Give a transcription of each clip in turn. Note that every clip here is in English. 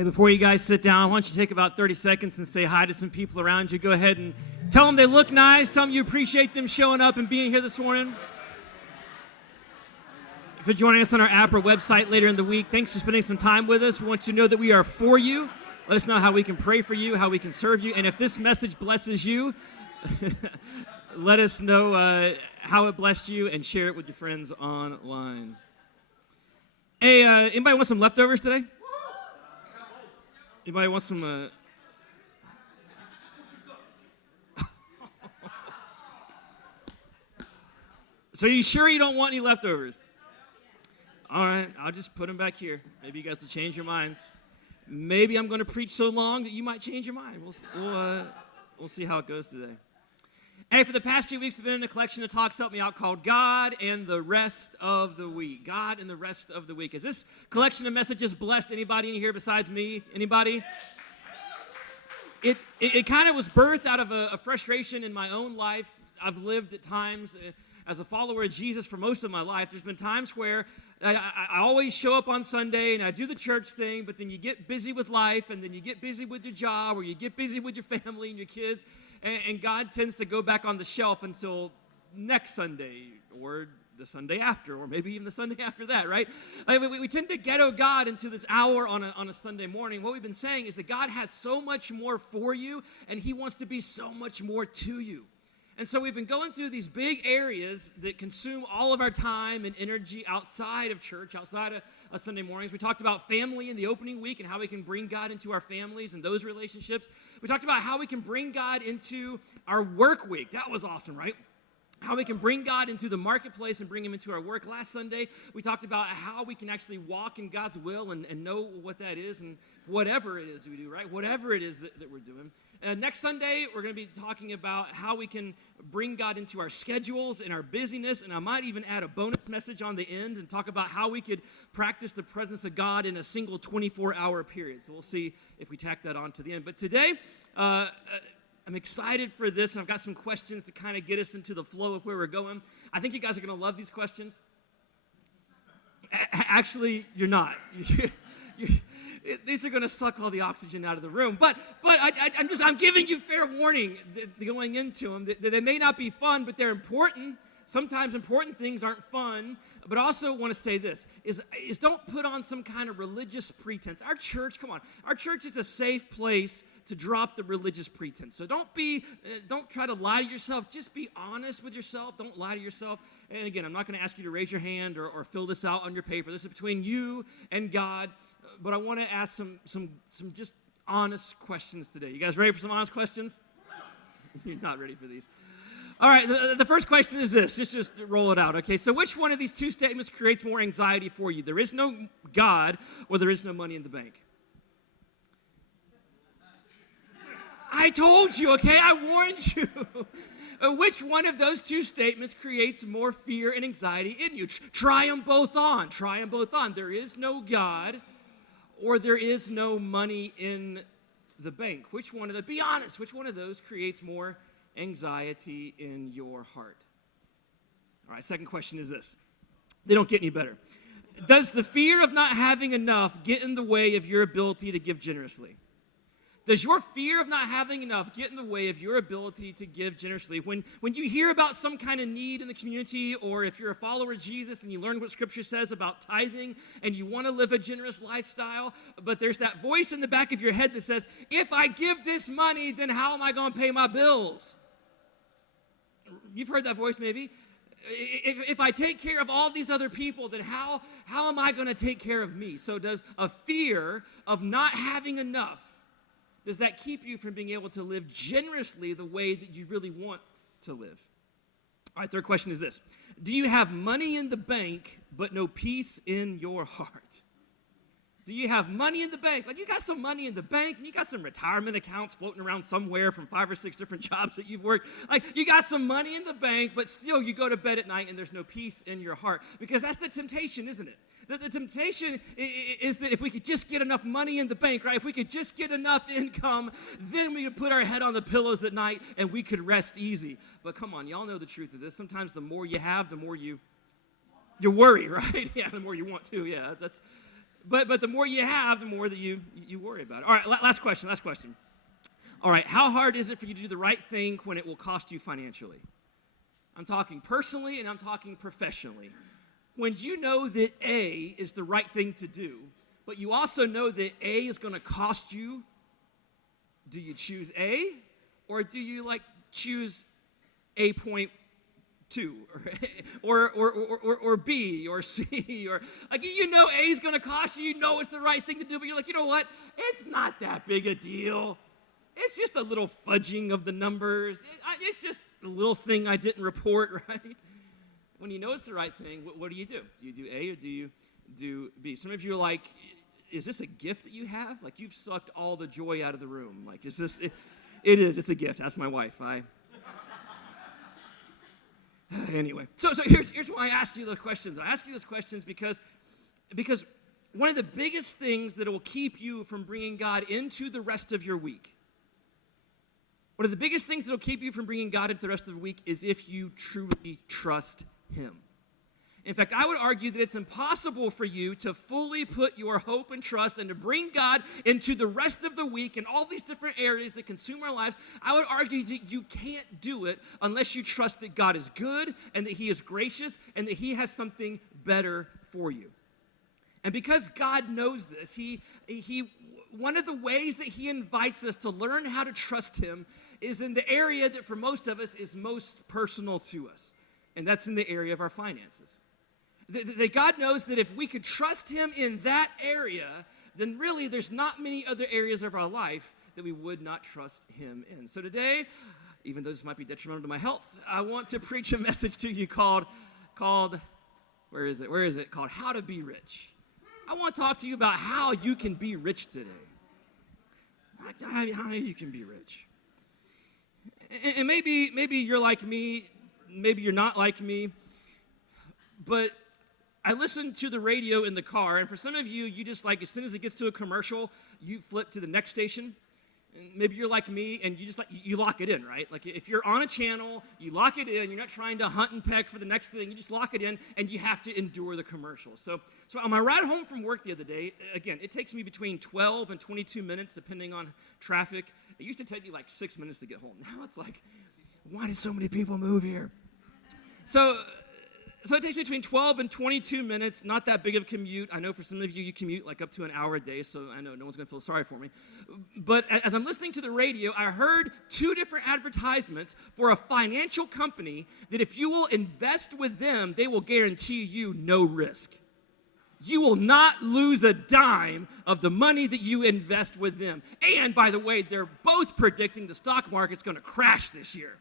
Hey, before you guys sit down, why don't you take about 30 seconds and say hi to some people around you. Go ahead and tell them they look nice. Tell them you appreciate them showing up and being here this morning. If you're joining us on our app or website later in the week, thanks for spending some time with us. We want you to know that we are for you. Let us know how we can pray for you, how we can serve you. And if this message blesses you, let us know how it blessed you and share it with your friends online. Hey, anybody want some leftovers today? Anybody want some? So you sure you don't want any leftovers? All right, I'll just put them back here. Maybe you guys will change your minds. Maybe I'm going to preach so long that you might change your mind. We'll see how it goes today. Hey, for the past few weeks, I've been in a collection of talks Help Me Out called God and the Rest of the Week. God and the Rest of the Week. Has this collection of messages blessed anybody in here besides me? Anybody? It kind of was birthed out of a frustration in my own life. I've lived at times as a follower of Jesus for most of my life. There's been times where I always show up on Sunday and I do the church thing, but then you get busy with life, and then you get busy with your job, or you get busy with your family and your kids, and God tends to go back on the shelf until next Sunday, or the Sunday after, or maybe even the Sunday after that, right? We tend to ghetto God into this hour on a Sunday morning. What we've been saying is that God has so much more for you, and He wants to be so much more to you. And so we've been going through these big areas that consume all of our time and energy outside of church, outside of Sunday mornings. We talked about family in the opening week and how we can bring God into our families and those relationships. We talked about how we can bring God into our work week. That was awesome, right? How we can bring God into the marketplace and bring Him into our work. Last Sunday, we talked about how we can actually walk in God's will and know what that is, and whatever it is we do, right? Whatever it is that we're doing. Next Sunday, we're going to be talking about how we can bring God into our schedules and our busyness, and I might even add a bonus message on the end and talk about how we could practice the presence of God in a single 24-hour period. So we'll see if we tack that on to the end. But today, I'm excited for this, and I've got some questions to kind of get us into the flow of where we're going. I think you guys are going to love these questions. Actually, you're not. These are going to suck all the oxygen out of the room. But I'm giving you fair warning going into them that they may not be fun, but they're important. Sometimes important things aren't fun. But I also want to say this, is don't put on some kind of religious pretense. Our church is a safe place to drop the religious pretense. So don't try to lie to yourself. Just be honest with yourself. Don't lie to yourself. And again, I'm not going to ask you to raise your hand or fill this out on your paper. This is between you and God. But I want to ask some just honest questions today. You guys ready for some honest questions? You're not ready for these. All right, the first question is this. Just roll it out, okay? So which one of these two statements creates more anxiety for you? There is no God, or there is no money in the bank? I told you, okay? I warned you. Which one of those two statements creates more fear and anxiety in you? Try them both on. Try them both on. There is no God, or there is no money in the bank. Which one of those, be honest, which one of those creates more anxiety in your heart? All right, second question is this. They don't get any better. Does the fear of not having enough get in the way of your ability to give generously? Does your fear of not having enough get in the way of your ability to give generously? When you hear about some kind of need in the community, or if you're a follower of Jesus and you learn what Scripture says about tithing and you want to live a generous lifestyle, but there's that voice in the back of your head that says, if I give this money, then how am I going to pay my bills? You've heard that voice maybe. If I take care of all these other people, then how am I going to take care of me? So does a fear of not having enough, does that keep you from being able to live generously the way that you really want to live? All right, third question is this. Do you have money in the bank but no peace in your heart? Do you have money in the bank? Like, you got some money in the bank, and you got some retirement accounts floating around somewhere from 5 or 6 different jobs that you've worked. Like, you got some money in the bank, but still you go to bed at night and there's no peace in your heart. Because that's the temptation, isn't it? The temptation is that if we could just get enough money in the bank, right? If we could just get enough income, then we could put our head on the pillows at night and we could rest easy. But come on, y'all know the truth of this. Sometimes the more you have, the more you worry, right? Yeah, the more you want to. Yeah, But the more you have, the more that you worry about it. All right, last question. All right, how hard is it for you to do the right thing when it will cost you financially? I'm talking personally and I'm talking professionally. When you know that A is the right thing to do, but you also know that A is going to cost you, do you choose A or do you choose A.2 or B or C or A is going to cost you, it's the right thing to do, but you're like, you know what? It's not that big a deal. It's just a little fudging of the numbers. It's just a little thing I didn't report, right? When you know it's the right thing, what do you do? Do you do A or do you do B? Some of you are like, is this a gift that you have? Like you've sucked all the joy out of the room. Like, is this, it is, it's a gift. Ask my wife. Anyway, so here's why I asked you those questions. I asked you those questions because one of the biggest things that will keep you from bringing God into the rest of your week, one of the biggest things that will keep you from bringing God into the rest of the week is if you truly trust Him. In fact, I would argue that it's impossible for you to fully put your hope and trust and to bring God into the rest of the week in all these different areas that consume our lives. I would argue that you can't do it unless you trust that God is good and that He is gracious and that He has something better for you. And because God knows this, he one of the ways that He invites us to learn how to trust Him is in the area that for most of us is most personal to us. And that's in the area of our finances. That God knows that if we could trust Him in that area, then really there's not many other areas of our life that we would not trust Him in. So today, even though this might be detrimental to my health, I want to preach a message to you called where is it? Called How to Be Rich. I want to talk to you about how you can be rich today. How you can be rich. And maybe you're like me, maybe you're not like me, but I listen to the radio in the car, and for some of you, you just as soon as it gets to a commercial, you flip to the next station. And maybe you're like me, and you lock it in, right? Like if you're on a channel, you lock it in. You're not trying to hunt and peck for the next thing. You just lock it in, and you have to endure the commercial. So on my ride home from work the other day, again, it takes me between 12 and 22 minutes, depending on traffic. It used to take me 6 minutes to get home. Now it's why do so many people move here? So it takes me between 12 and 22 minutes, not that big of a commute. I know for some of you, you commute up to an hour a day, so I know no one's going to feel sorry for me. But as I'm listening to the radio, I heard 2 different advertisements for a financial company that if you will invest with them, they will guarantee you no risk. You will not lose a dime of the money that you invest with them. And by the way, they're both predicting the stock market's going to crash this year.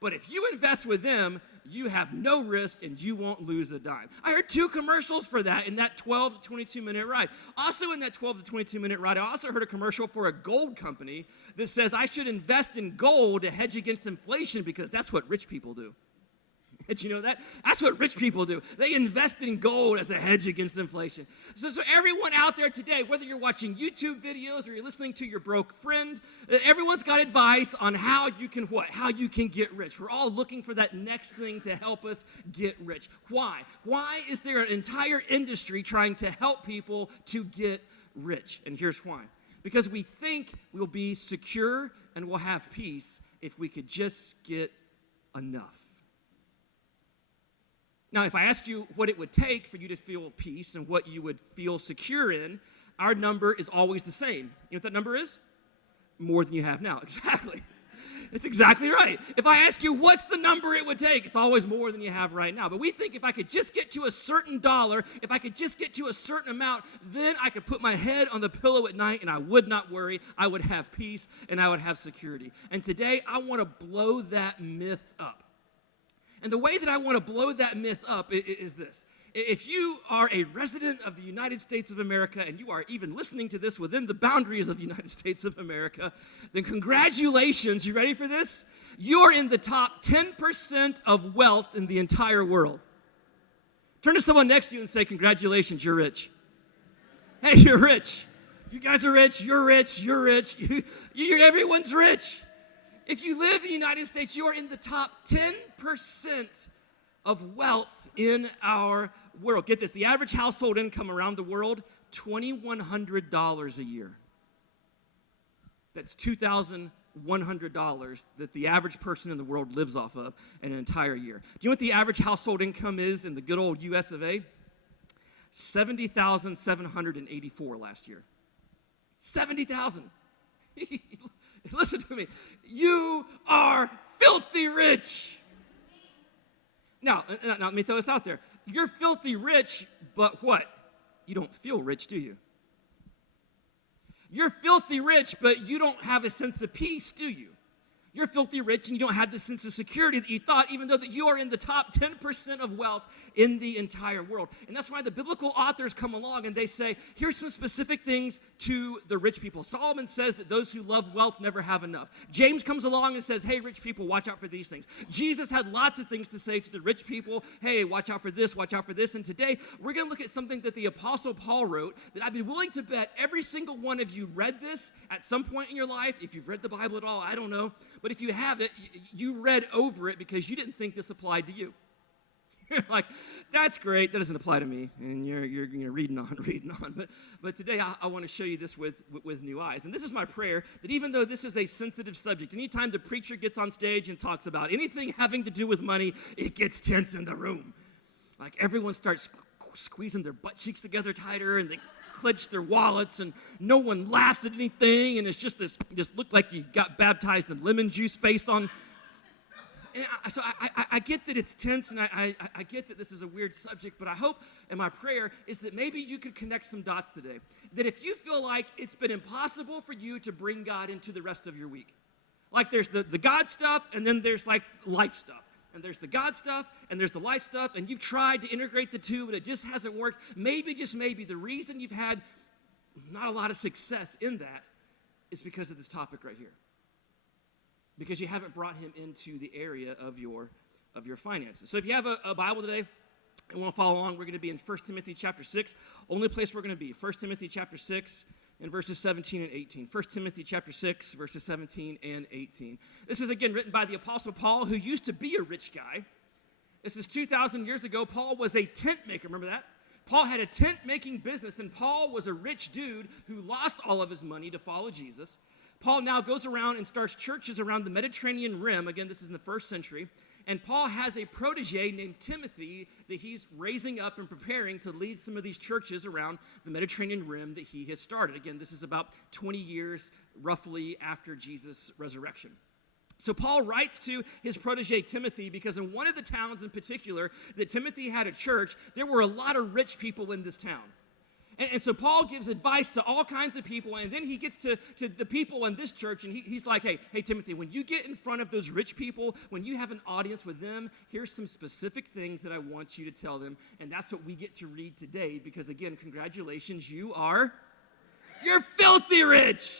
But if you invest with them, you have no risk and you won't lose a dime. I heard 2 commercials for that in that 12 to 22-minute ride. Also in that 12 to 22-minute ride, I also heard a commercial for a gold company that says I should invest in gold to hedge against inflation because that's what rich people do. Did you know that? That's what rich people do. They invest in gold as a hedge against inflation. So everyone out there today, whether you're watching YouTube videos or you're listening to your broke friend, everyone's got advice on how you can How you can get rich. We're all looking for that next thing to help us get rich. Why? Why is there an entire industry trying to help people to get rich? And here's why. Because we think we'll be secure and we'll have peace if we could just get enough. Now, if I ask you what it would take for you to feel peace and what you would feel secure in, our number is always the same. You know what that number is? More than you have now. Exactly. It's exactly right. If I ask you what's the number it would take, it's always more than you have right now. But we think if I could just get to a certain dollar, if I could just get to a certain amount, then I could put my head on the pillow at night and I would not worry. I would have peace and I would have security. And today, I want to blow that myth up. And the way that I want to blow that myth up is this. If you are a resident of the United States of America and you are even listening to this within the boundaries of the United States of America, then congratulations. You ready for this? You're in the top 10% of wealth in the entire world. Turn to someone next to you and say, congratulations, you're rich. Hey, you're rich. You guys are rich. You're rich. You're rich. Everyone's rich. If you live in the United States, you are in the top 10% of wealth in our world. Get this, the average household income around the world, $2,100 a year. That's $2,100 that the average person in the world lives off of in an entire year. Do you know what the average household income is in the good old US of A? $70,784 last year. 70,000. Listen to me. You are filthy rich. Now, let me throw this out there. You're filthy rich, but what? You don't feel rich, do you? You're filthy rich, but you don't have a sense of peace, do you? You're filthy rich and you don't have the sense of security that you thought, even though that you are in the top 10% of wealth in the entire world. And that's why the biblical authors come along and they say, here's some specific things to the rich people. Solomon says that those who love wealth never have enough. James comes along and says, hey, rich people, watch out for these things. Jesus had lots of things to say to the rich people. Hey, watch out for this, watch out for this. And today, we're going to look at something that the Apostle Paul wrote that I'd be willing to bet every single one of you read this at some point in your life. If you've read the Bible at all, I don't know. But if you haven't, you read over it because you didn't think this applied to you. You're like, that's great. That doesn't apply to me. And you're reading on. But today I want to show you this with new eyes. And this is my prayer, that even though this is a sensitive subject, anytime the preacher gets on stage and talks about anything having to do with money, it gets tense in the room. Like everyone starts squeezing their butt cheeks together tighter and they clench their wallets and no one laughs at anything and it's just this look like you got baptized in lemon juice face on. And so I get that it's tense and I get that this is a weird subject, but I hope and my prayer is that maybe you could connect some dots today. That if you feel like it's been impossible for you to bring God into the rest of your week, like there's the God stuff and then there's like life stuff. And there's the God stuff, and there's the life stuff, and you've tried to integrate the two, but it just hasn't worked. Maybe, just maybe, the reason you've had not a lot of success in that is because of this topic right here. Because you haven't brought him into the area of your finances. So if you have a Bible today and want to follow along, we're going to be in 1 Timothy chapter 6. Only place we're going to be, 1 Timothy chapter 6. In verses 17 and 18. 1 Timothy chapter 6, verses 17 and 18. This is, again, written by the Apostle Paul, who used to be a rich guy. This is 2,000 years ago. Paul was a tent maker. Remember that? Paul had a tent-making business, and Paul was a rich dude who lost all of his money to follow Jesus. Paul now goes around and starts churches around the Mediterranean rim. Again, this is in the first century. And Paul has a protege named Timothy that he's raising up and preparing to lead some of these churches around the Mediterranean rim that he has started. Again, this is about 20 years roughly after Jesus' resurrection. So Paul writes to his protege Timothy because in one of the towns in particular that Timothy had a church, there were a lot of rich people in this town. And so Paul gives advice to all kinds of people, and then he gets to the people in this church, and he's like, hey, Timothy, when you get in front of those rich people, when you have an audience with them, here's some specific things that I want you to tell them, and that's what we get to read today, because again, congratulations, you're filthy rich.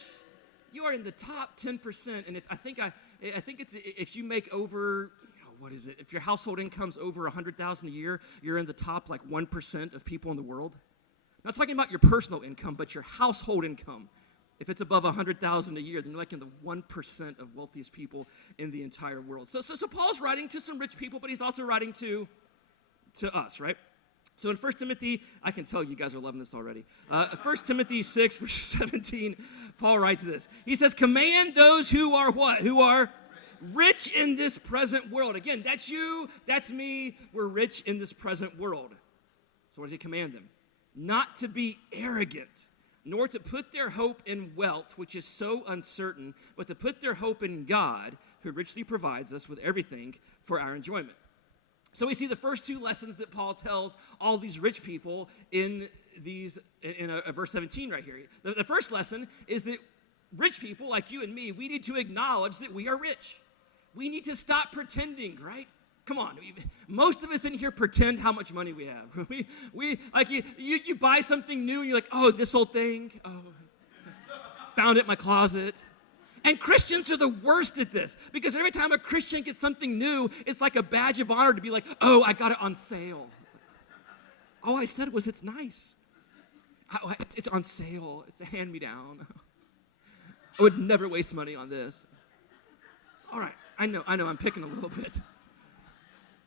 You are in the top 10%, and I think it's if you make over, what is it? If your household income's over $100,000 a year, you're in the top like 1% of people in the world. Not talking about your personal income, but your household income. If it's above $100,000 a year, then you're like in the 1% of wealthiest people in the entire world. So Paul's writing to some rich people, but he's also writing to us, right? So in 1 Timothy, I can tell you guys are loving this already. 1 Timothy 6, verse 17, Paul writes this. He says, command those who are what? Who are rich in this present world. Again, that's you, that's me. We're rich in this present world. So what does he command them? Not to be arrogant, nor to put their hope in wealth, which is so uncertain, but to put their hope in God, who richly provides us with everything for our enjoyment. So we see the first two lessons that Paul tells all these rich people in verse 17 right here. The first lesson is that rich people like you and me, we need to acknowledge that we are rich. We need to stop pretending, right? Come on, most of us in here pretend how much money we have. We like you buy something new and you're like, oh, this old thing, oh, found it in my closet. And Christians are the worst at this because every time a Christian gets something new, it's like a badge of honor to be like, oh, I got it on sale. All I said was it's nice. It's on sale. It's a hand-me-down. I would never waste money on this. All right, I know, I'm picking a little bit.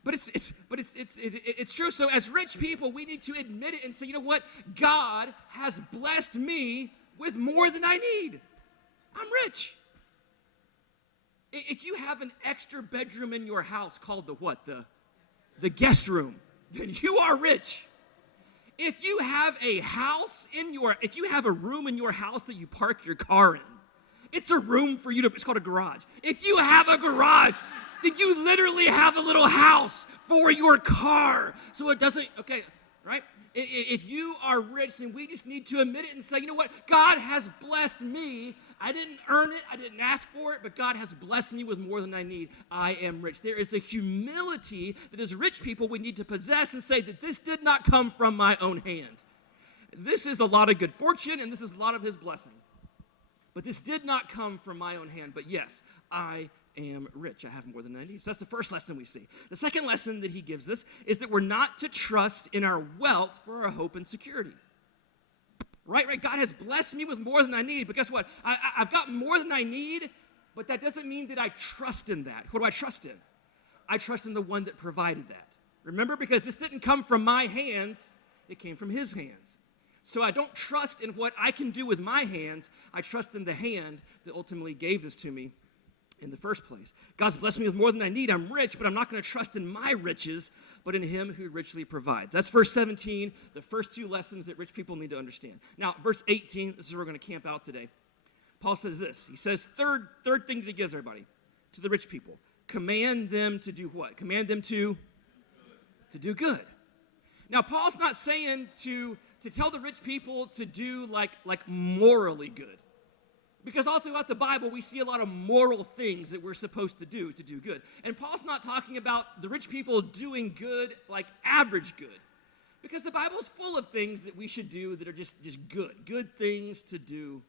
But it's true. So as rich people, we need to admit it and say, you know what? God has blessed me with more than I need. I'm rich. If you have an extra bedroom in your house called the what? The guest room, then you are rich. If you have if you have a room in your house that you park your car in, it's a room for you it's called a garage. If you have a garage, then you literally have a little house for your car. So it doesn't, okay, right? If you are rich, then we just need to admit it and say, you know what? God has blessed me. I didn't earn it. I didn't ask for it, but God has blessed me with more than I need. I am rich. There is a humility that as rich people we need to possess and say that this did not come from my own hand. This is a lot of good fortune, and this is a lot of his blessing. But this did not come from my own hand. But yes, I am rich. I have more than I need. So that's the first lesson we see. The second lesson that he gives us is that we're not to trust in our wealth for our hope and security. Right? God has blessed me with more than I need, but guess what? I've got more than I need, but that doesn't mean that I trust in that. What do I trust in? I trust in the one that provided that. Remember, because this didn't come from my hands, it came from his hands. So I don't trust in what I can do with my hands. I trust in the hand that ultimately gave this to me in the first place. God's blessed me with more than I need. I'm rich, but I'm not going to trust in my riches, but in him who richly provides. That's verse 17, the first two lessons that rich people need to understand. Now, verse 18, this is where we're going to camp out today. Paul says this. He says, third thing that he gives everybody, to the rich people. Command them to do what? Command them to do good. Now, Paul's not saying to tell the rich people to do like morally good. Because all throughout the Bible, we see a lot of moral things that we're supposed to do good. And Paul's not talking about the rich people doing good like average good. Because the Bible is full of things that we should do that are just good things to do.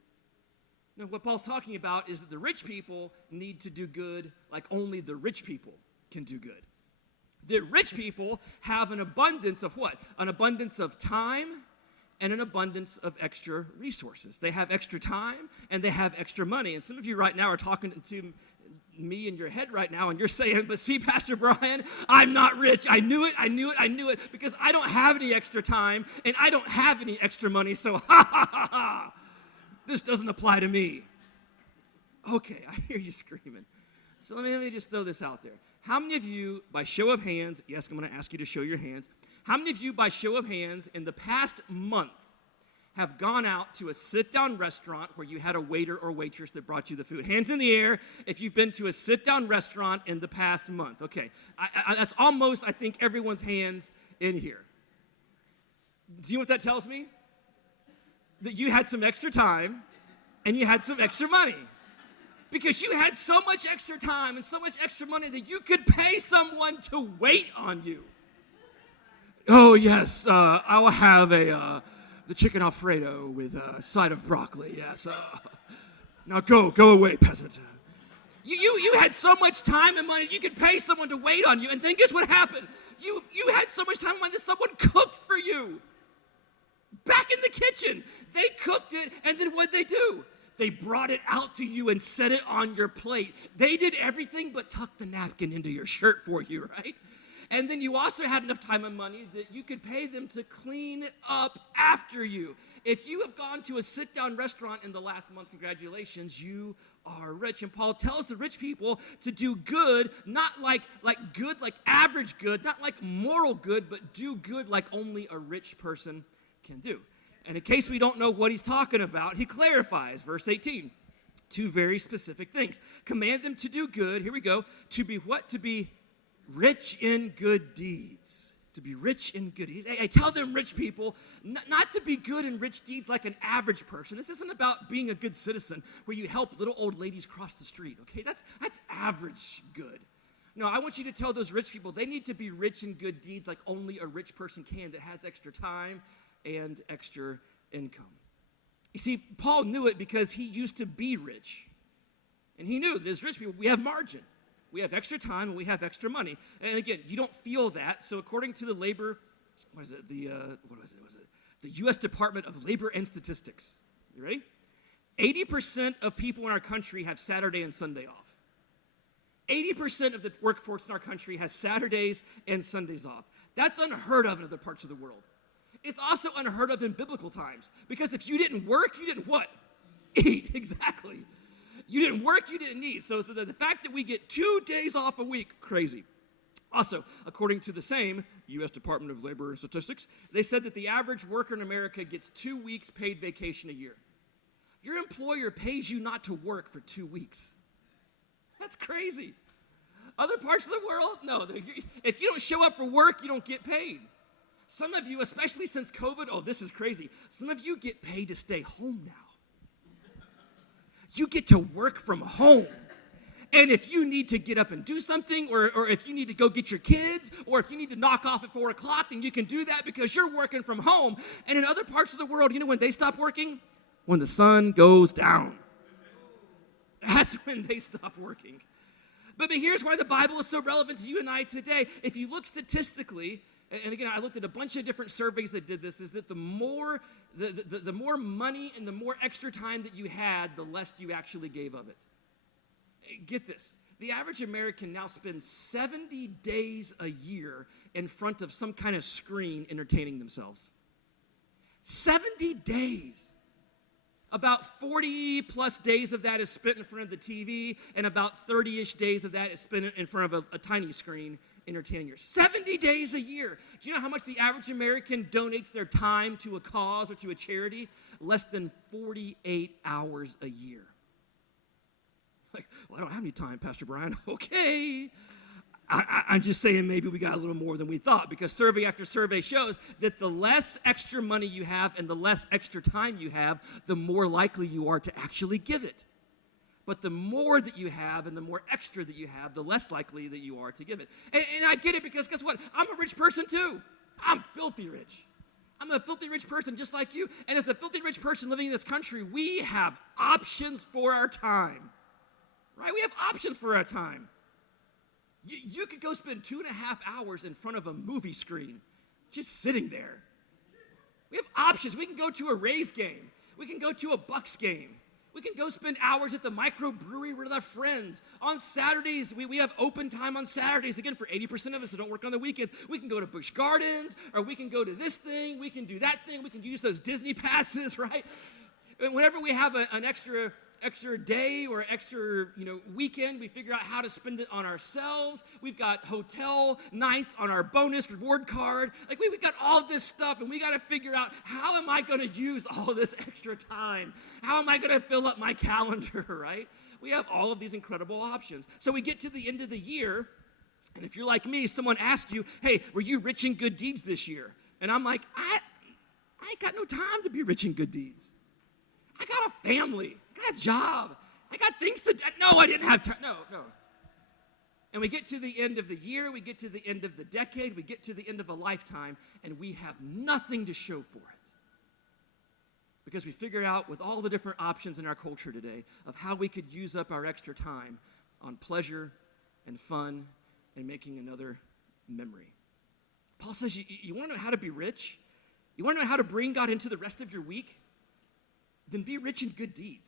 No, what Paul's talking about is that the rich people need to do good like only the rich people can do good. The rich people have an abundance of what? An abundance of time and an abundance of extra resources. They have extra time and they have extra money. And some of you right now are talking to me in your head right now and you're saying, but see, Pastor Brian, I'm not rich. I knew it because I don't have any extra time and I don't have any extra money. So this doesn't apply to me. Okay, I hear you screaming. So let me just throw this out there. How many of you, by show of hands, yes, I'm going to ask you to show your hands. How many of you, by show of hands, in the past month, have gone out to a sit-down restaurant where you had a waiter or waitress that brought you the food? Hands in the air if you've been to a sit-down restaurant in the past month. Okay, that's almost, I think, everyone's hands in here. Do you know what that tells me? That you had some extra time and you had some extra money. Because you had so much extra time and so much extra money that you could pay someone to wait on you. Oh, yes, I will have the chicken Alfredo with a side of broccoli, yes. Now go away, peasant. You had so much time and money, you could pay someone to wait on you, and then guess what happened? You had so much time and money that someone cooked for you. Back in the kitchen. They cooked it, and then what'd they do? They brought it out to you and set it on your plate. They did everything but tuck the napkin into your shirt for you, right? And then you also had enough time and money that you could pay them to clean up after you. If you have gone to a sit-down restaurant in the last month, congratulations, you are rich. And Paul tells the rich people to do good, not like good, like average good, not like moral good, but do good like only a rich person can do. And in case we don't know what he's talking about, he clarifies, verse 18, two very specific things. Command them to do good, here we go, to be what? To be rich in good deeds. To be rich in good deeds. I tell them, rich people, not to be good in rich deeds like an average person. This isn't about being a good citizen where you help little old ladies cross the street, okay? That's average good. No, I want you to tell those rich people they need to be rich in good deeds like only a rich person can that has extra time and extra income. You see, Paul knew it because he used to be rich. And he knew that as rich people, we have margin. We have extra time and we have extra money. And again, you don't feel that. So according to the the U.S. Department of Labor and Statistics, you ready? 80% of people in our country have Saturday and Sunday off. 80% of the workforce in our country has Saturdays and Sundays off. That's unheard of in other parts of the world. It's also unheard of in biblical times, because if you didn't work, you didn't what? Eat, exactly. You didn't work, you didn't eat. So the fact that we get 2 days off a week, crazy. Also, according to the same U.S. Department of Labor and Statistics, they said that the average worker in America gets 2 weeks paid vacation a year. Your employer pays you not to work for 2 weeks. That's crazy. Other parts of the world, no. If you don't show up for work, you don't get paid. Some of you, especially since COVID, oh, this is crazy. Some of you get paid to stay home now. You get to work from home. And if you need to get up and do something, or if you need to go get your kids, or if you need to knock off at 4 o'clock, then you can do that because you're working from home. And in other parts of the world, you know when they stop working? When the sun goes down. That's when they stop working. But here's why the Bible is so relevant to you and I today. If you look statistically, and again, I looked at a bunch of different surveys that did this, is that the more money and the more extra time that you had, the less you actually gave of it. Get this. The average American now spends 70 days a year in front of some kind of screen entertaining themselves. 70 days. About 40 plus days of that is spent in front of the TV, and about 30-ish days of that is spent in front of a tiny screen entertaining yourself. 70 days a year. Do you know how much the average American donates their time to a cause or to a charity? Less than 48 hours a year. Like, well, I don't have any time, Pastor Brian. Okay. I'm just saying maybe we got a little more than we thought, because survey after survey shows that the less extra money you have and the less extra time you have, the more likely you are to actually give it. But the more that you have and the more extra that you have, the less likely that you are to give it. And I get it, because guess what? I'm a rich person too. I'm filthy rich. I'm a filthy rich person just like you. And as a filthy rich person living in this country, we have options for our time. Right? We have options for our time. You could go spend 2.5 hours in front of a movie screen just sitting there. We have options. We can go to a Rays game. We can go to a Bucks game. We can go spend hours at the microbrewery with our friends. On Saturdays, we have open time on Saturdays. Again, for 80% of us who don't work on the weekends, we can go to Busch Gardens, or we can go to this thing. We can do that thing. We can use those Disney passes, right? And whenever we have an extra day or extra weekend, we figure out how to spend it on ourselves. We've got hotel nights on our bonus reward card. Like we've got all this stuff, and we got to figure out, how am I going to use all this extra time? How am I going to fill up my calendar, right? We have all of these incredible options. So we get to the end of the year, and if you're like me, someone asks you, hey, were you rich in good deeds this year? And I'm like, I ain't got no time to be rich in good deeds. I got a family. I got a job. I got things to do. No, I didn't have time. No. And we get to the end of the year. We get to the end of the decade. We get to the end of a lifetime, and we have nothing to show for it. Because we figure out, with all the different options in our culture today, of how we could use up our extra time on pleasure and fun and making another memory. Paul says, you want to know how to be rich? You want to know how to bring God into the rest of your week? Then be rich in good deeds.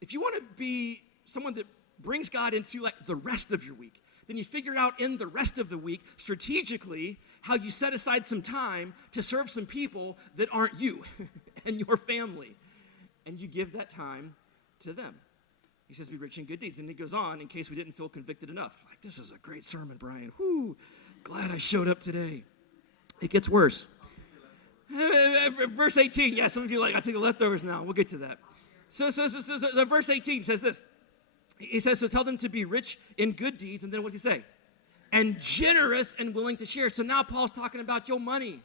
If you want to be someone that brings God into like the rest of your week, then you figure out in the rest of the week strategically how you set aside some time to serve some people that aren't you and your family. And you give that time to them. He says be rich in good deeds. And he goes on, in case we didn't feel convicted enough. Like, this is a great sermon, Brian. Whoo, glad I showed up today. It gets worse. Verse 18, yeah, some of you are like, I take the leftovers now. We'll get to that. So verse 18 says this. He says, so tell them to be rich in good deeds. And then what does he say? And generous and willing to share. So now Paul's talking about your money.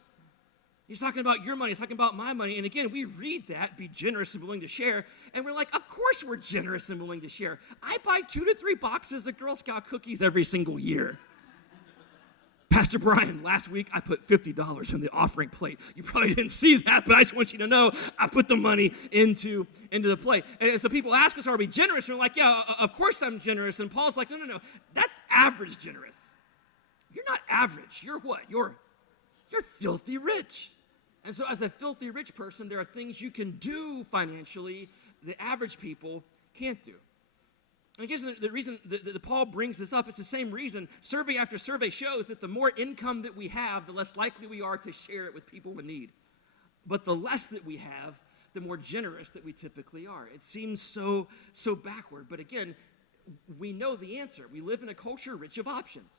He's talking about your money. He's talking about my money. And again, we read that, be generous and willing to share. And we're like, of course we're generous and willing to share. I buy 2 to 3 boxes of Girl Scout cookies every single year. Pastor Brian, last week I put $50 in the offering plate. You probably didn't see that, but I just want you to know I put the money into the plate. And so people ask us, are we generous? And we're like, yeah, of course I'm generous. And Paul's like, no. That's average generous. You're not average. You're what? You're filthy rich. And so as a filthy rich person, there are things you can do financially that average people can't do. I guess the reason that Paul brings this up, it's the same reason. Survey after survey shows that the more income that we have, the less likely we are to share it with people in need. But the less that we have, the more generous that we typically are. It seems so backward. But again, we know the answer. We live in a culture rich of options.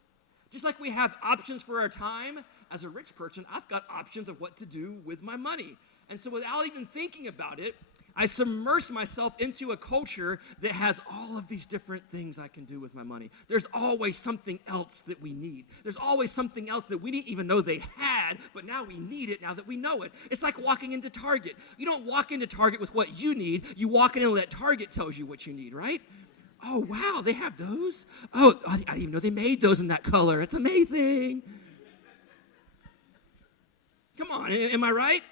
Just like we have options for our time, as a rich person, I've got options of what to do with my money. And so without even thinking about it, I submerge myself into a culture that has all of these different things I can do with my money. There's always something else that we need. There's always something else that we didn't even know they had, but now we need it now that we know it. It's like walking into Target. You don't walk into Target with what you need. You walk in and let Target tells you what you need, right? Oh, wow, they have those? Oh, I didn't even know they made those in that color. It's amazing. Come on, am I right?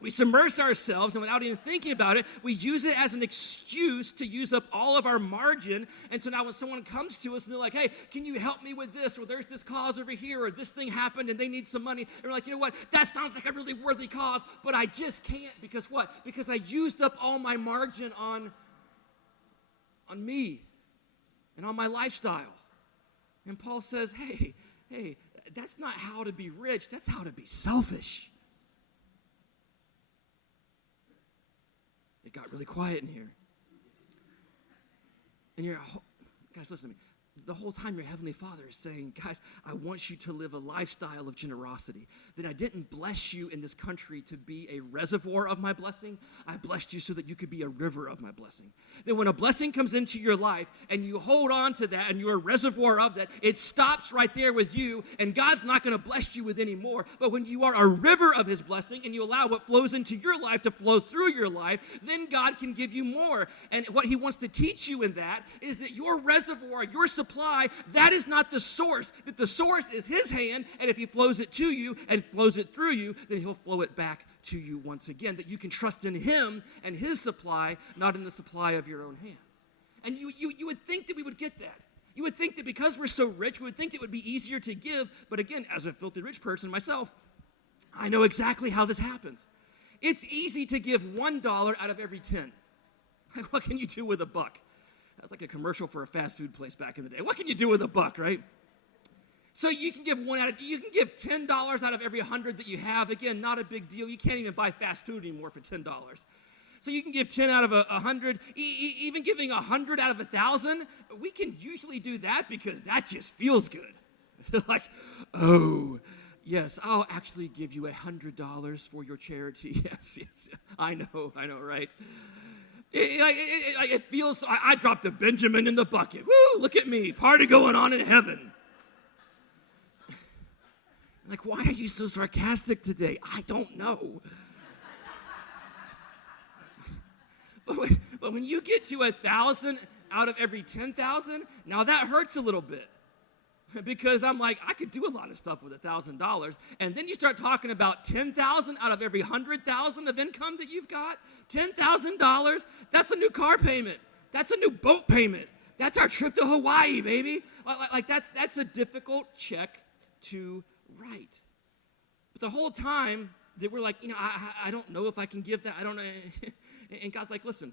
We submerge ourselves, and without even thinking about it, we use it as an excuse to use up all of our margin. And so now when someone comes to us and they're like, hey, can you help me with this? Or there's this cause over here, or this thing happened and they need some money. And we're like, you know what? That sounds like a really worthy cause, but I just can't. Because what? Because I used up all my margin on me and on my lifestyle. And Paul says, hey, that's not how to be rich. That's how to be selfish. It got really quiet in here. And guys, listen to me. The whole time your Heavenly Father is saying, guys, I want you to live a lifestyle of generosity. That I didn't bless you in this country to be a reservoir of my blessing. I blessed you so that you could be a river of my blessing. That when a blessing comes into your life and you hold on to that and you're a reservoir of that, it stops right there with you, and God's not going to bless you with any more. But when you are a river of his blessing and you allow what flows into your life to flow through your life, then God can give you more. And what he wants to teach you in that is that your reservoir, your supply, that is not the source. That the source is his hand, and if he flows it to you and flows it through you, then he'll flow it back to you once again. That you can trust in him and his supply, not in the supply of your own hands. And you would think that we would get that. You would think that because we're so rich, we would think it would be easier to give. But again, as a filthy rich person myself, I know exactly how this happens. It's easy to give $1 out of every 10. What can you do with a buck? That's like a commercial for a fast food place back in the day. What can you do with a buck, right? So you can give you can give $10 out of every 100 that you have. Again, not a big deal. You can't even buy fast food anymore for $10. So you can give 10 out of 100, even giving 100 out of 1,000. We can usually do that because that just feels good. Like, oh, yes, I'll actually give you $100 for your charity. Yes, I know, right? It feels, I dropped a Benjamin in the bucket. Woo, look at me, party going on in heaven. Like, why are you so sarcastic today? I don't know. But when you get to 1,000 out of every 10,000, now that hurts a little bit. Because I'm like, I could do a lot of stuff with $1,000. And then you start talking about 10,000 out of every 100,000 of income that you've got. $10,000, that's a new car payment. That's a new boat payment. That's our trip to Hawaii, baby. Like that's a difficult check to write. But the whole time that we're like, I don't know if I can give that. I don't know. And God's like, listen,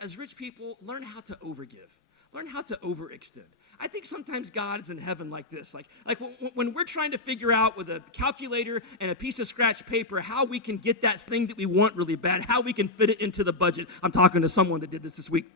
as rich people, learn how to overgive. Learn how to overextend. I think sometimes God is in heaven like this. Like when we're trying to figure out with a calculator and a piece of scratch paper how we can get that thing that we want really bad, how we can fit it into the budget. I'm talking to someone that did this week.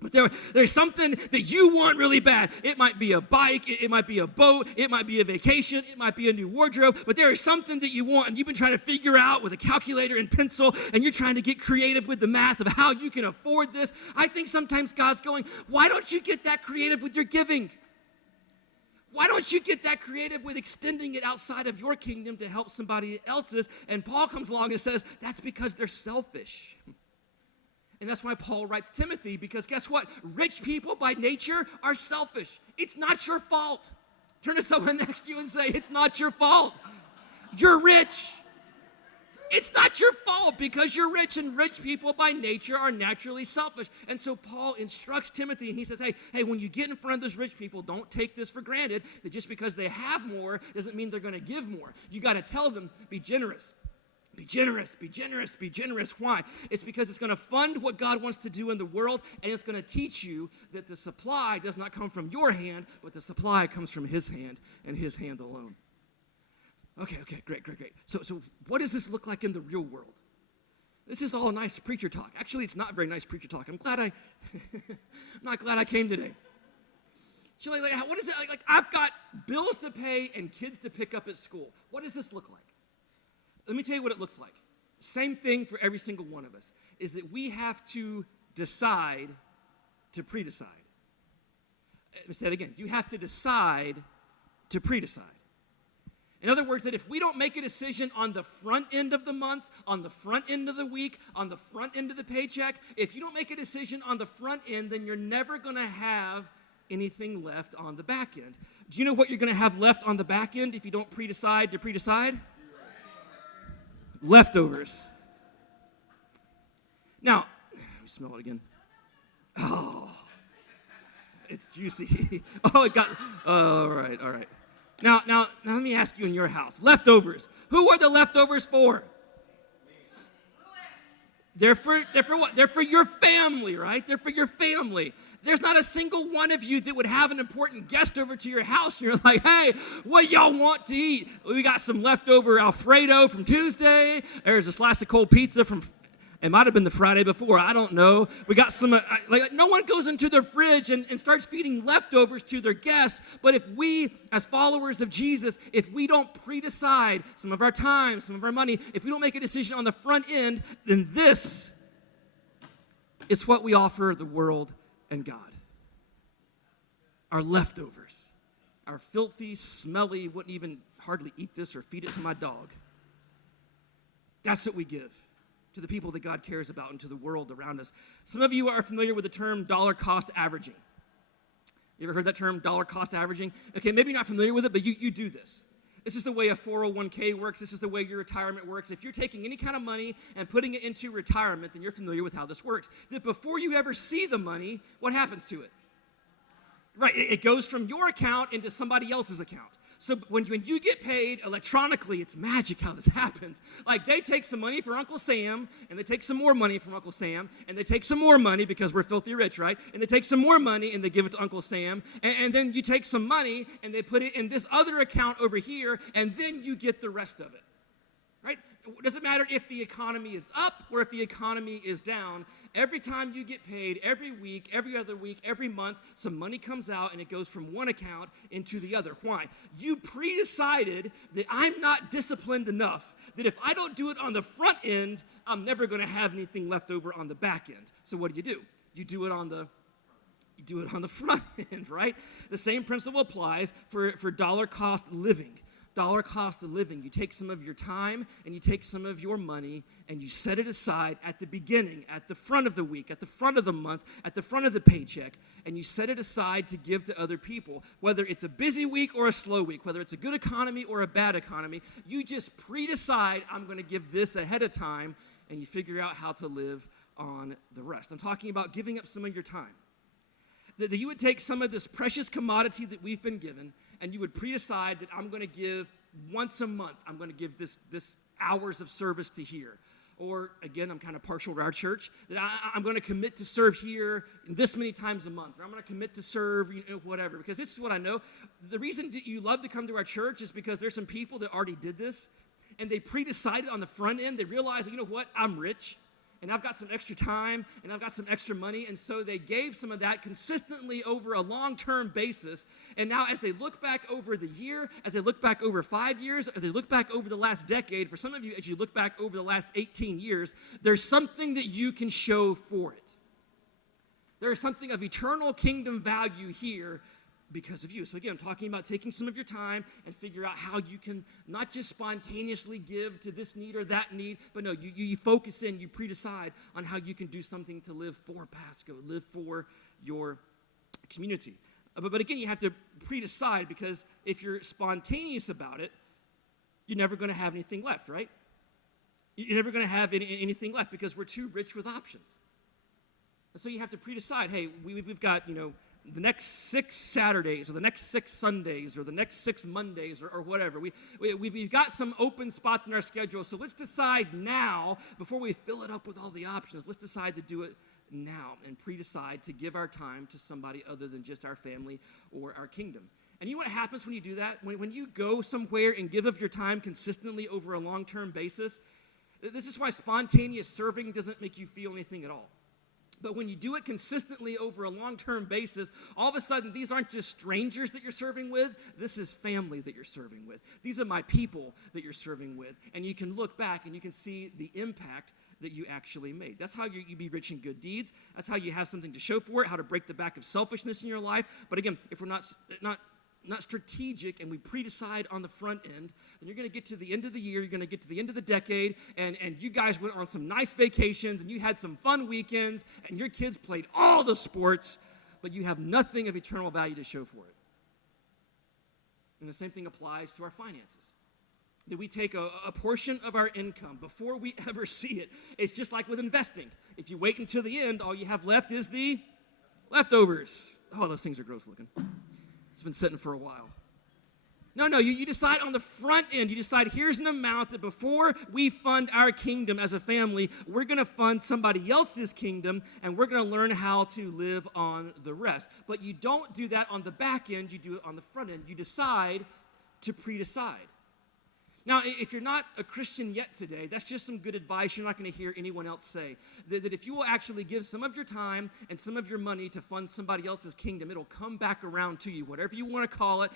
But there's something that you want really bad. It might be a bike, it might be a boat, it might be a vacation, it might be a new wardrobe, but there is something that you want and you've been trying to figure out with a calculator and pencil, and you're trying to get creative with the math of how you can afford this. I think sometimes God's going, why don't you get that creative with your giving? Why don't you get that creative with extending it outside of your kingdom to help somebody else's? And Paul comes along and says, that's because they're selfish. And that's why Paul writes Timothy, because guess what? Rich people by nature are selfish. It's not your fault. Turn to someone next to you and say, it's not your fault. You're rich. It's not your fault because you're rich, and rich people by nature are naturally selfish. And so Paul instructs Timothy, and he says, hey, when you get in front of those rich people, don't take this for granted, that just because they have more doesn't mean they're going to give more. You got to tell them, be generous. Be generous, be generous, be generous. Why? It's because it's going to fund what God wants to do in the world, and it's going to teach you that the supply does not come from your hand, but the supply comes from his hand and his hand alone. Okay, great. So what does this look like in the real world? This is all nice preacher talk. Actually, it's not very nice preacher talk. I'm not glad I came today. So like, what is it like? I've got bills to pay and kids to pick up at school. What does this look like? Let me tell you what it looks like. Same thing for every single one of us, is that we have to decide to pre-decide. Let me say it again. You have to decide to pre-decide. In other words, that if we don't make a decision on the front end of the month, on the front end of the week, on the front end of the paycheck, if you don't make a decision on the front end, then you're never going to have anything left on the back end. Do you know what you're going to have left on the back end if you don't pre-decide to pre-decide? Leftovers. Now, let me smell it again. Oh, it's juicy. Oh, it got, all right. Now, let me ask you in your house, leftovers. Who are the leftovers for? They're for what? They're for your family, right? They're for your family. There's not a single one of you that would have an important guest over to your house. And you're like, hey, what y'all want to eat? We got some leftover Alfredo from Tuesday. There's a slice of cold pizza from, it might have been the Friday before. I don't know. We got some, no one goes into their fridge and starts feeding leftovers to their guests. But if we, as followers of Jesus, if we don't pre-decide some of our time, some of our money, if we don't make a decision on the front end, then this is what we offer the world and God. Our leftovers. Our filthy, smelly, wouldn't even hardly eat this or feed it to my dog. That's what we give to the people that God cares about and to the world around us. Some of you are familiar with the term dollar cost averaging. You ever heard that term, dollar cost averaging? Okay, maybe you're not familiar with it, but you do this. This is the way a 401k works. This is the way your retirement works. If you're taking any kind of money and putting it into retirement, then you're familiar with how this works. That before you ever see the money, what happens to it? Right, it goes from your account into somebody else's account. So when you get paid electronically, it's magic how this happens. Like they take some money for Uncle Sam, and they take some more money from Uncle Sam, and they take some more money because we're filthy rich, right? And they take some more money and they give it to Uncle Sam, and then you take some money and they put it in this other account over here, and then you get the rest of it, right? It doesn't matter if the economy is up or if the economy is down. Every time you get paid, every week, every other week, every month, some money comes out and it goes from one account into the other. Why? You pre-decided that I'm not disciplined enough, that if I don't do it on the front end, I'm never going to have anything left over on the back end. So what do? You do it on the front end, right? The same principle applies for dollar cost living. Dollar cost of living. You take some of your time and you take some of your money and you set it aside at the beginning, at the front of the week, at the front of the month, at the front of the paycheck, and you set it aside to give to other people. Whether it's a busy week or a slow week, whether it's a good economy or a bad economy, you just pre-decide, I'm going to give this ahead of time, and you figure out how to live on the rest. I'm talking about giving up some of your time. That you would take some of this precious commodity that we've been given, and you would pre-decide that I'm going to give once a month, I'm going to give this hours of service to here. Or, again, I'm kind of partial to our church, that I'm going to commit to serve here this many times a month. Or I'm going to commit to serve, whatever. Because this is what I know. The reason that you love to come to our church is because there's some people that already did this, and they pre-decided on the front end. They realized, you know what, I'm rich. And I've got some extra time, and I've got some extra money, and so they gave some of that consistently over a long-term basis. And now as they look back over the year, as they look back over 5 years, as they look back over the last decade, for some of you, as you look back over the last 18 years, there's something that you can show for it. There is something of eternal kingdom value here because of you. So again, I'm talking about taking some of your time and figure out how you can not just spontaneously give to this need or that need, but no, you focus in, you pre-decide on how you can do something to live for Pasco, live for your community. But again, you have to pre-decide, because if you're spontaneous about it, you're never going to have anything left, right? You're never going to have anything left because we're too rich with options. And so you have to pre-decide, hey, we've got, the next 6 Saturdays or the next 6 Sundays or the next 6 Mondays or whatever. We've got some open spots in our schedule, so let's decide now, before we fill it up with all the options, let's decide to do it now and pre-decide to give our time to somebody other than just our family or our kingdom. And you know what happens when you do that? When you go somewhere and give of your time consistently over a long-term basis, this is why spontaneous serving doesn't make you feel anything at all. But when you do it consistently over a long-term basis, all of a sudden, these aren't just strangers that you're serving with. This is family that you're serving with. These are my people that you're serving with. And you can look back and you can see the impact that you actually made. That's how you be rich in good deeds. That's how you have something to show for it, how to break the back of selfishness in your life. But again, if we're not strategic and we pre-decide on the front end, then you're going to get to the end of the year, you're going to get to the end of the decade, and you guys went on some nice vacations, and you had some fun weekends, and your kids played all the sports, but you have nothing of eternal value to show for it. And the same thing applies to our finances. That we take a portion of our income before we ever see it. It's just like with investing. If you wait until the end, all you have left is the leftovers. Oh, those things are gross looking. It's been sitting for a while. No, you decide on the front end. You decide here's an amount that before we fund our kingdom as a family, we're going to fund somebody else's kingdom, and we're going to learn how to live on the rest. But you don't do that on the back end. You do it on the front end. You decide to pre-decide. Now, if you're not a Christian yet today, that's just some good advice you're not going to hear anyone else say. That if you will actually give some of your time and some of your money to fund somebody else's kingdom, it'll come back around to you. Whatever you want to call it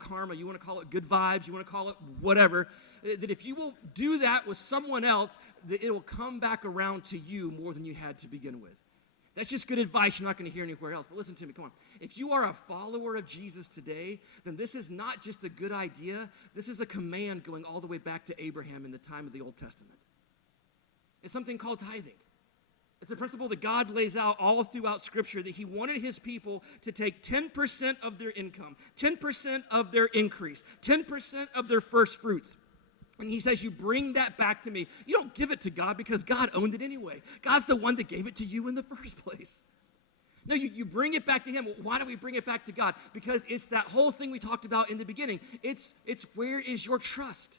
karma, you want to call it good vibes, you want to call it whatever, that if you will do that with someone else, that it will come back around to you more than you had to begin with. That's just good advice you're not going to hear anywhere else. But listen to me, come on. If you are a follower of Jesus today, then this is not just a good idea. This is a command going all the way back to Abraham in the time of the Old Testament. It's something called tithing. It's a principle that God lays out all throughout Scripture, that he wanted his people to take 10% of their income, 10% of their increase, 10% of their first fruits. And he says, you bring that back to me. You don't give it to God because God owned it anyway. God's the one that gave it to you in the first place. No, you bring it back to him. Why do we bring it back to God? Because it's that whole thing we talked about in the beginning. It's where is your trust?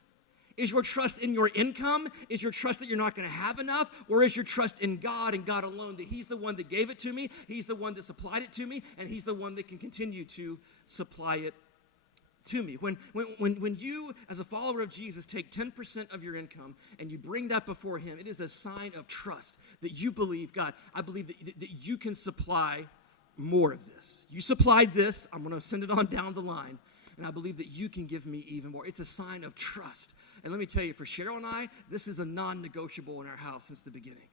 Is your trust in your income? Is your trust that you're not going to have enough? Or is your trust in God and God alone, that he's the one that gave it to me, he's the one that supplied it to me, and he's the one that can continue to supply it to me. When you, as a follower of Jesus, take 10% of your income and you bring that before him, it is a sign of trust that you believe, God, I believe that you can supply more of this. You supplied this, I'm going to send it on down the line, and I believe that you can give me even more. It's a sign of trust. And let me tell you, for Cheryl and I, this is a non-negotiable in our house since the beginning.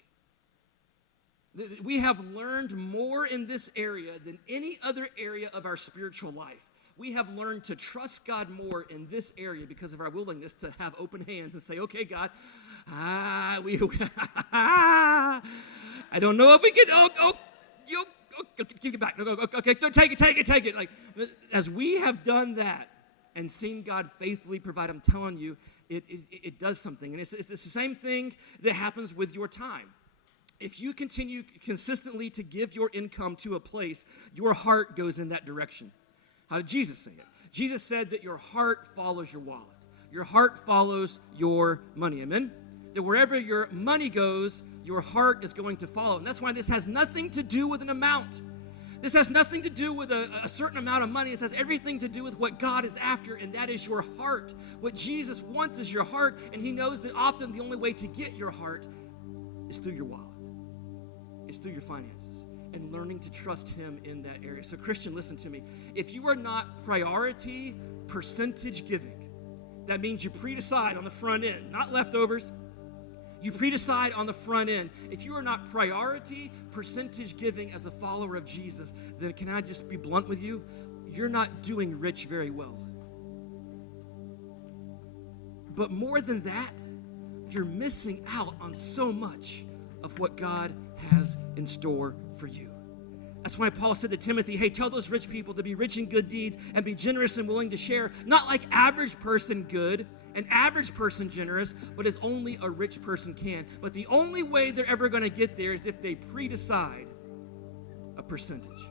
We have learned more in this area than any other area of our spiritual life. We have learned to trust God more in this area because of our willingness to have open hands and say, okay, God, I don't know if we can, keep it back. Okay, take it. Like, as we have done that and seen God faithfully provide, I'm telling you, it does something. And it's the same thing that happens with your time. If you continue consistently to give your income to a place, your heart goes in that direction. How did Jesus say it? Jesus said that your heart follows your wallet. Your heart follows your money. Amen? That wherever your money goes, your heart is going to follow. And that's why this has nothing to do with an amount. This has nothing to do with a certain amount of money. It has everything to do with what God is after, and that is your heart. What Jesus wants is your heart, and he knows that often the only way to get your heart is through your wallet. It's through your finances. And learning to trust him in that area. So Christian, listen to me. If you are not priority percentage giving, that means you pre-decide on the front end, not leftovers. You pre-decide on the front end. If you are not priority percentage giving as a follower of Jesus, then can I just be blunt with you? You're not doing rich very well. But more than that, you're missing out on so much of what God has in store for you. That's why Paul said to Timothy, hey, tell those rich people to be rich in good deeds and be generous and willing to share, not like average person good, an average person generous, but as only a rich person can. But the only way they're ever going to get there is if they pre-decide a percentage.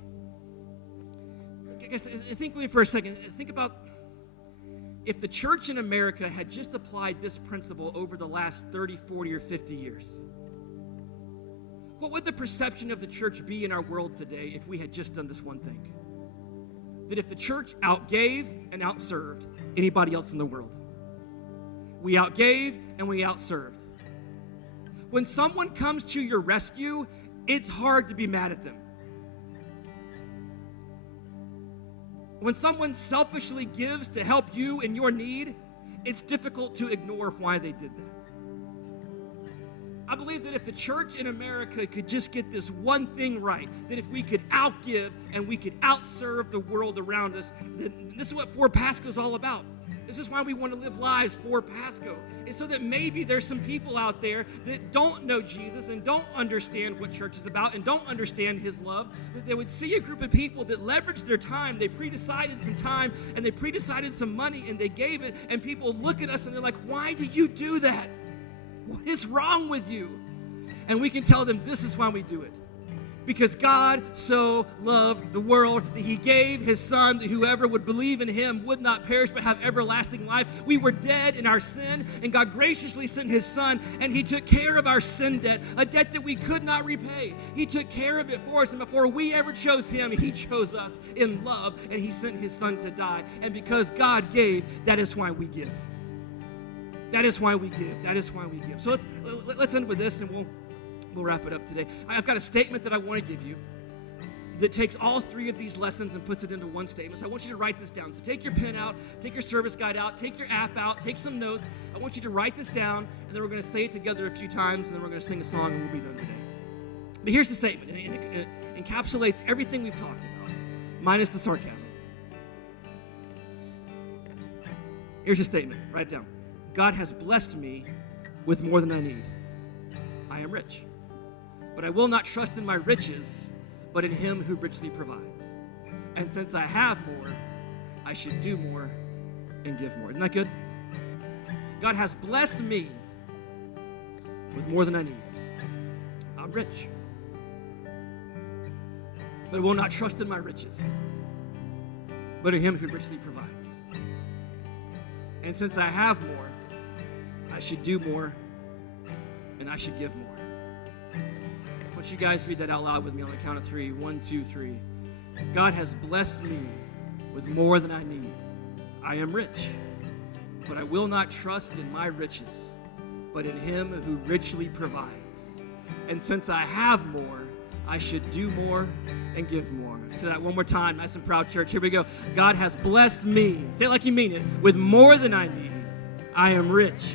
guys, think with me for a second. Think about if the church in America had just applied this principle over the last 30, 40, or 50 years. What would the perception of the church be in our world today if we had just done this one thing? That if the church outgave and outserved anybody else in the world. We outgave and we outserved. When someone comes to your rescue, it's hard to be mad at them. When someone selfishly gives to help you in your need, it's difficult to ignore why they did that. I believe that if the church in America could just get this one thing right, that if we could outgive and we could outserve the world around us, then this is what For Pasco is all about. This is why we want to live lives for Pasco. It's so that maybe there's some people out there that don't know Jesus and don't understand what church is about and don't understand his love, that they would see a group of people that leveraged their time, they pre-decided some time, and they pre-decided some money, and they gave it, and people look at us and they're like, why did you do that? What is wrong with you? And we can tell them this is why we do it. Because God so loved the world that he gave his son, that whoever would believe in him would not perish but have everlasting life. We were dead in our sin, and God graciously sent his son, and he took care of our sin debt, a debt that we could not repay. He took care of it for us, and before we ever chose him, he chose us in love, and he sent his son to die. And because God gave, that is why we give. That is why we give. That is why we give. So let's end with this, and we'll wrap it up today. I've got a statement that I want to give you that takes all three of these lessons and puts it into one statement. So I want you to write this down. So take your pen out, take your service guide out, take your app out, take some notes. I want you to write this down, and then we're going to say it together a few times, and then we're going to sing a song, and we'll be done today. But here's the statement, and it encapsulates everything we've talked about, minus the sarcasm. Here's the statement. Write it down. God has blessed me with more than I need. I am rich. But I will not trust in my riches, but in him who richly provides. And since I have more, I should do more and give more. Isn't that good? God has blessed me with more than I need. I'm rich. But I will not trust in my riches, but in him who richly provides. And since I have more, I should do more and I should give more. I want you guys to read that out loud with me on the count of three. 1, 2, 3. God has blessed me with more than I need. I am rich, but I will not trust in my riches, but in him who richly provides. And since I have more, I should do more and give more. Say that one more time, nice and proud, church. Here we go. God has blessed me, say it like you mean it, with more than I need. I am rich,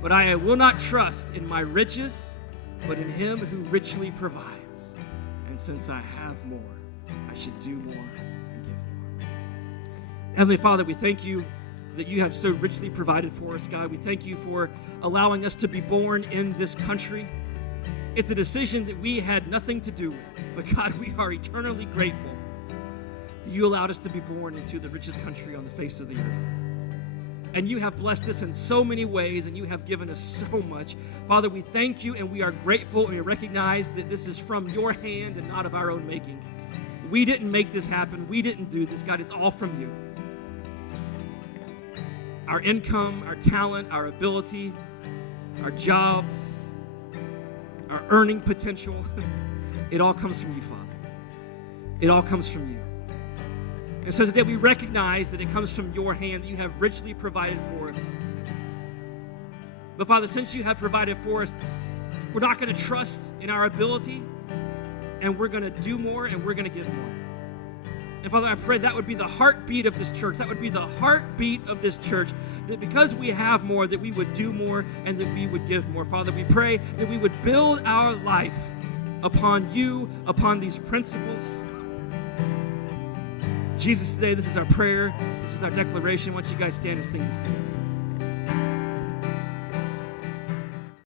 but I will not trust in my riches, but in him who richly provides. And since I have more, I should do more and give more. Heavenly Father, we thank you that you have so richly provided for us, God. We thank you for allowing us to be born in this country. It's a decision that we had nothing to do with, but God, we are eternally grateful that you allowed us to be born into the richest country on the face of the earth. And you have blessed us in so many ways, and you have given us so much. Father, we thank you, and we are grateful, and we recognize that this is from your hand and not of our own making. We didn't make this happen. We didn't do this. God, it's all from you. Our income, our talent, our ability, our jobs, our earning potential, it all comes from you, Father. It all comes from you. And so today we recognize that it comes from your hand, that you have richly provided for us. But Father, since you have provided for us, we're not going to trust in our ability, and we're going to do more, and we're going to give more. And Father, I pray that would be the heartbeat of this church. That would be the heartbeat of this church, that because we have more, that we would do more and that we would give more. Father, we pray that we would build our life upon you, upon these principles. Jesus, today, this is our prayer. This is our declaration. I want you guys to stand and sing this together.